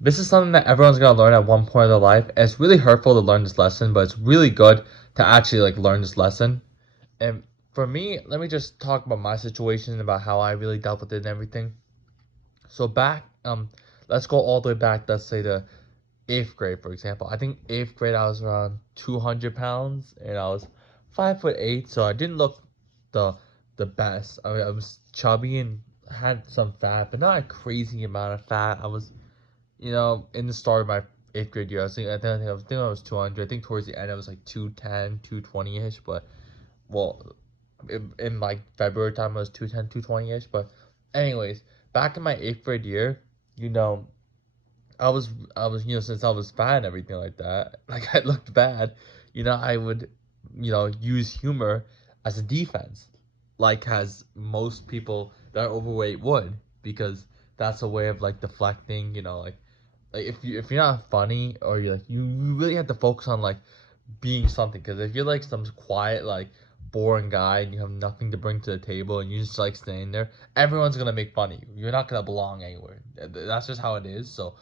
This is something that everyone's gonna learn at one point of their life. And it's really hurtful to learn this lesson, but it's really good to actually like learn this lesson. And for me, let me just talk about my situation about how I really dealt with it and everything. So let's go all the way back. Let's say to eighth grade, for example. I think eighth grade I was around 200 pounds, and I was 5'8", so I didn't look the the best. I mean, I was chubby and had some fat, but not a crazy amount of fat. I was, in the start of my eighth grade year, I was 200. I think towards the end I was like 210, 220 ish. But well, in like February time I was 210, 220 ish. But anyways, back in my eighth grade year, you know, I was since I was fat and everything like that, like I looked bad, I would, use humor as a defense, like as most people that are overweight would, because that's a way of like deflecting, like if you're not funny, or you really have to focus on like being something, because if you're like some quiet, like boring guy and you have nothing to bring to the table and you just like staying there, everyone's gonna make fun of you. You're not gonna belong anywhere. That's just how it is. So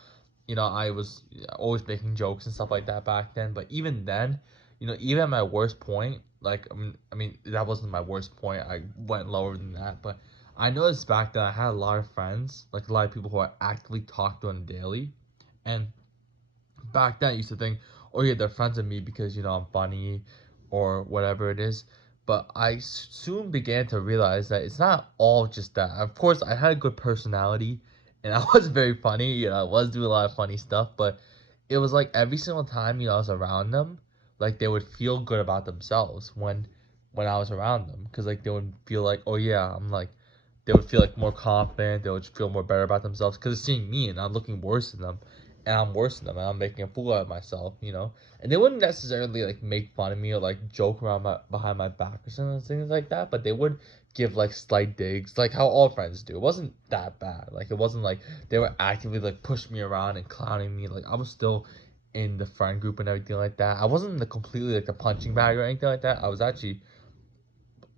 I was always making jokes and stuff like that back then. But even then, even at my worst point, like I mean that wasn't my worst point. I went lower than that. But I noticed back then I had a lot of friends, like a lot of people who I actively talked to on daily. And back then I used to think, oh yeah, they're friends with me because I'm funny or whatever it is. But I soon began to realize that it's not all just that. Of course, I had a good personality and I was very funny. I was doing a lot of funny stuff, but it was like every single time I was around them, like they would feel good about themselves when I was around them, because like they would feel like, oh yeah, I'm like, they would feel like more confident. They would feel more better about themselves because seeing me and I'm looking worse than them, and I'm worse than them, and I'm making a fool out of myself. And they wouldn't necessarily like make fun of me or like joke around my behind my back or something things like that, but they would give like slight digs, like how all friends do. It wasn't that bad. Like it wasn't like they were actively like pushing me around and clowning me. Like I was still in the friend group and everything like that. I wasn't the completely like the punching bag or anything like that. I was actually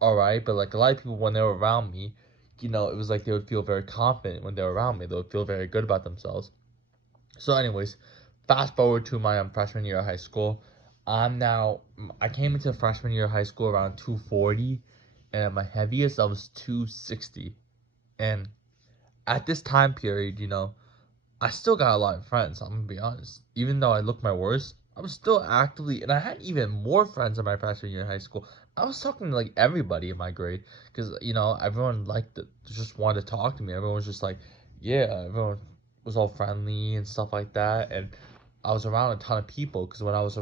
all right, but like a lot of people when they were around me, it was like they would feel very confident when they were around me. They would feel very good about themselves. So, anyways, fast forward to my freshman year of high school. I came into freshman year of high school around 240, and at my heaviest, I was 260. And at this time period, I still got a lot of friends. I'm gonna be honest. Even though I look my worst, I was still actively, and I had even more friends in my freshman year of high school. I was talking to like everybody in my grade, because everyone just wanted to talk to me. Everyone was just like, yeah, everyone was all friendly and stuff like that. And I was around a ton of people, because when I was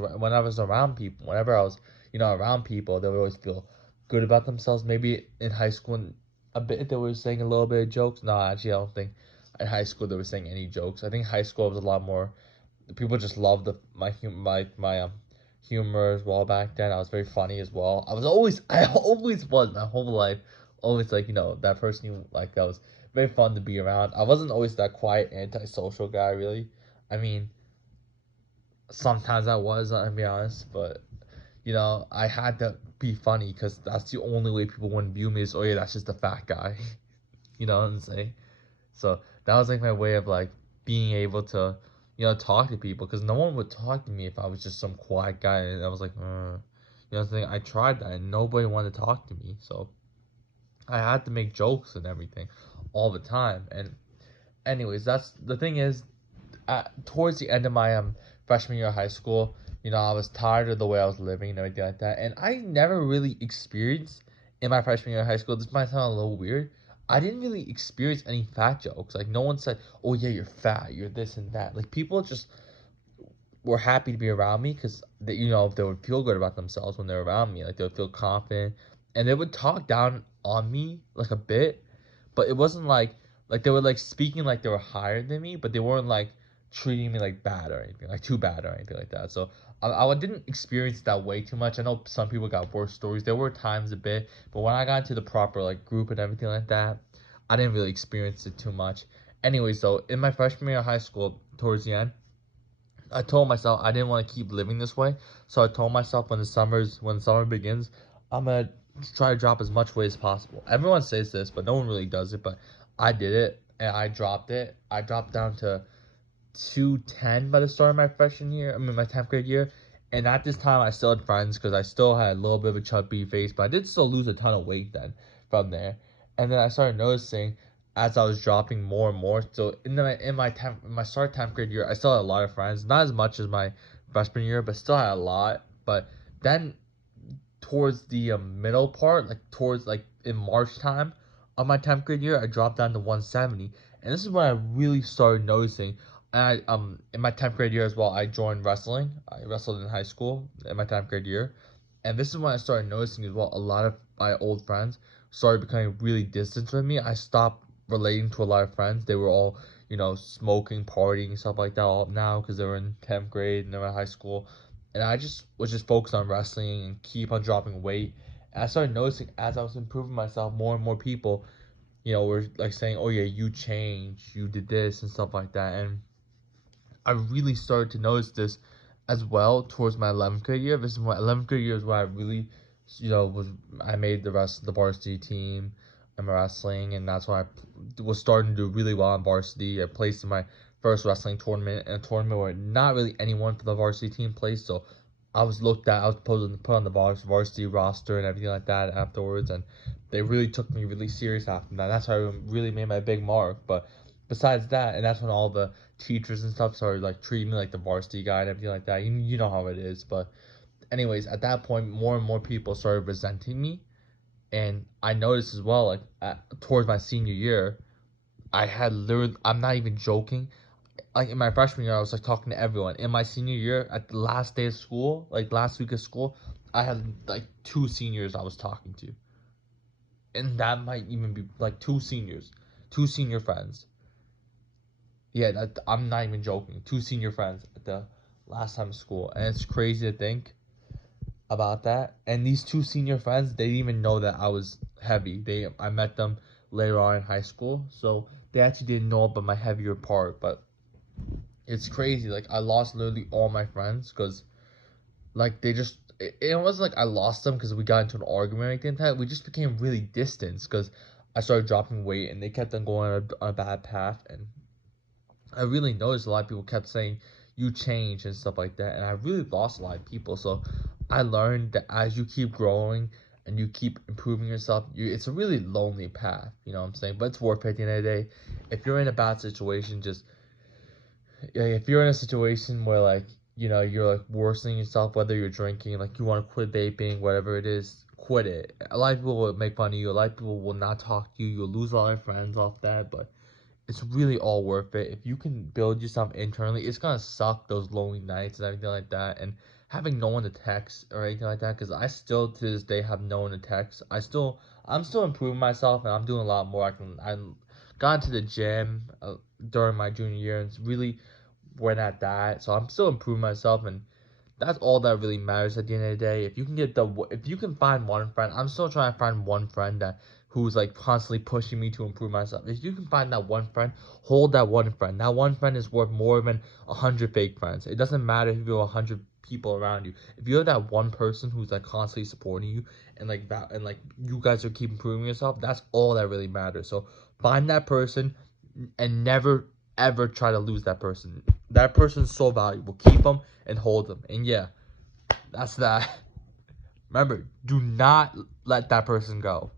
around people, whenever I was around people, they would always feel good about themselves. Maybe in high school, a bit they were saying a little bit of jokes. No, actually, I don't think in high school they were saying any jokes. I think high school was a lot more. People just loved my humor as well back then. I was very funny as well. I always was my whole life, always like that person like that was very fun to be around. I wasn't always that quiet antisocial guy really. I mean, sometimes I was, I'll be honest, but I had to be funny because that's the only way people wouldn't view me as, oh yeah, that's just a fat guy. You know what I'm saying? So that was like my way of like being able to, talk to people, because no one would talk to me if I was just some quiet guy. And I was like, what I'm saying? I tried that and nobody wanted to talk to me. So I had to make jokes and everything all the time. And anyways, that's the thing is, towards the end of my freshman year of high school, I was tired of the way I was living and everything like that. And I never really experienced in my freshman year of high school. This might sound a little weird. I didn't really experience any fat jokes. Like no one said, "Oh yeah, you're fat. You're this and that." Like people just were happy to be around me, because they would feel good about themselves when they're around me. Like they would feel confident, and they would talk down on me like a bit, but it wasn't like they were like speaking like they were higher than me, but they weren't like treating me like bad or anything, like too bad or anything like that. So I didn't experience that way too much. I know some people got worse stories. There were times a bit, but when I got into the proper like group and everything like that, I didn't really experience it too much. Anyways, though, in my freshman year of high school, towards the end, I told myself I didn't want to keep living this way. So I told myself when summer begins, I'm gonna try to drop as much weight as possible. Everyone says this, but no one really does it. But I did it and I dropped it. I dropped down to 210 by the start of my freshman year. I mean, my 10th grade year. And at this time, I still had friends because I still had a little bit of a chubby face, but I did still lose a ton of weight then from there. And then I started noticing as I was dropping more and more. So in my start 10th grade year, I still had a lot of friends, not as much as my freshman year, but still had a lot. But then towards the middle part, like towards like in March time of my 10th grade year, I dropped down to 170, and this is when I really started noticing. And I in my 10th grade year as well, I joined wrestling. I wrestled in high school in my 10th grade year, and this is when I started noticing as well. A lot of my old friends started becoming really distant with me. I stopped relating to a lot of friends. They were all smoking, partying, stuff like that all now because they were in 10th grade and they were in high school, and I just was just focused on wrestling and keep on dropping weight. And I started noticing as I was improving myself, more and more people, were like saying, "Oh yeah, you changed, you did this and stuff like that." And I really started to notice this as well towards my 11th grade year. This is my 11th grade year is where I really, I made the rest of the varsity team in wrestling, and that's when I was starting to do really well on varsity. I placed in my first wrestling tournament, in a tournament where not really anyone from the varsity team placed. So I was looked at. I was put on the varsity roster and everything like that afterwards, and they really took me really serious after that. That's how I really made my big mark. But besides that, and that's when all the teachers and stuff started like treating me like the varsity guy and everything like that. You know how it is. But anyways, at that point, more and more people started resenting me, and I noticed as well, like towards my senior year, I had literally, I'm not even joking, like in my freshman year, I was like talking to everyone. In my senior year, at the last day of school, like last week of school, I had like two seniors I was talking to, and that might even be like two senior friends. Yeah, I'm not even joking. Two senior friends at the last time of school, and it's crazy to think about that. And these two senior friends, they didn't even know that I was heavy. I met them later on in high school, so they actually didn't know about my heavier part. But it's crazy. Like I lost literally all my friends because like they just. It wasn't like I lost them because we got into an argument or anything like that. We just became really distant because I started dropping weight and they kept on going on a bad path, and I really noticed a lot of people kept saying you change and stuff like that, and I really lost a lot of people. So I learned that as you keep growing and you keep improving yourself, it's a really lonely path. You know what I'm saying? But it's worth it at the end of the day. If you're in a bad situation, just yeah, if you're in a situation where like you're like worsening yourself, whether you're drinking, like you want to quit vaping, whatever it is, quit it. A lot of people will make fun of you. A lot of people will not talk to you. You'll lose a lot of friends off that, but it's really all worth it. If you can build yourself internally, it's gonna suck those lonely nights and everything like that, and having no one to text or anything like that. Because I still to this day have no one to text. I'm still improving myself, and I'm doing a lot more. I got into the gym during my junior year, and it's really went at that. So I'm still improving myself, and that's all that really matters at the end of the day. If you can find one friend, I'm still trying to find one friend that who's like constantly pushing me to improve myself. If you can find that one friend, hold that one friend. That one friend is worth more than 100 fake friends. It doesn't matter if you have 100 people around you. If you have that one person who's like constantly supporting you and like that, and like you guys are keep improving yourself, that's all that really matters. So find that person and never ever try to lose that person. That person's so valuable. Keep them and hold them. And yeah, that's that. Remember, do not let that person go.